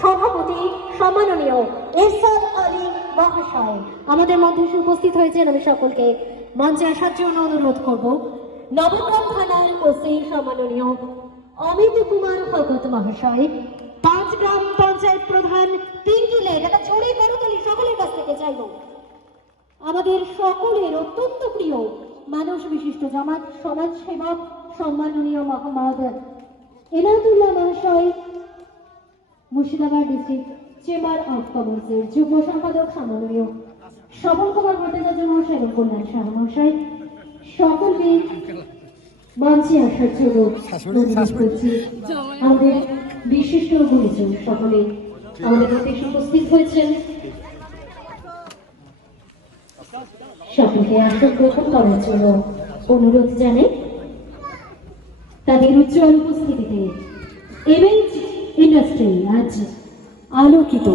সভাপতি সম্মাননীয় এরশাদ আলী মহাশয় আমাদের মধ্যে উপস্থিত হয়েছেন। আমি সকলকে মঞ্চে আসার জন্য অনুরোধ করব। নবগ্রাম থানার ওসি সম্মাননীয় অমিত কুমার ভগত মহাশয়, 5 গ্রাম পঞ্চায়েত প্রধান পিঙ্কিলের একটা ছড়ি করতালি সকলের কাছ থেকে চাইব। আমাদের সকলের অত্যন্ত প্রিয় মানুষ বিশিষ্ট জামাত সমাজ সেবক সম্মাননীয় মোহাম্মদ এনায়তুল্লাহ মহাশয়, মুর্শিদাবাদ ডিস্ট্রিক্ট চেম্বার অফ কমার্সের যুগ্ম সম্পাদক সম্মাননীয় স্বপন কুমার ভট্টাচার্য মহাশয় এবং কল্যাণ শাহ মহাশয়, সকলকে মঞ্চে আসার জন্য অনুরোধ করছি। আমাদের বিশিষ্ট গুরুজন সকলে আমাদের মধ্যে উপস্থিত হয়েছেন। সকলকে আসন গ্রহণ করার জন্য অনুরোধ জানাই। তাদের উজ্জ্বল উপস্থিতিতে ইমেজ ইন্ডাস্ট্রি আজ আলোকিত।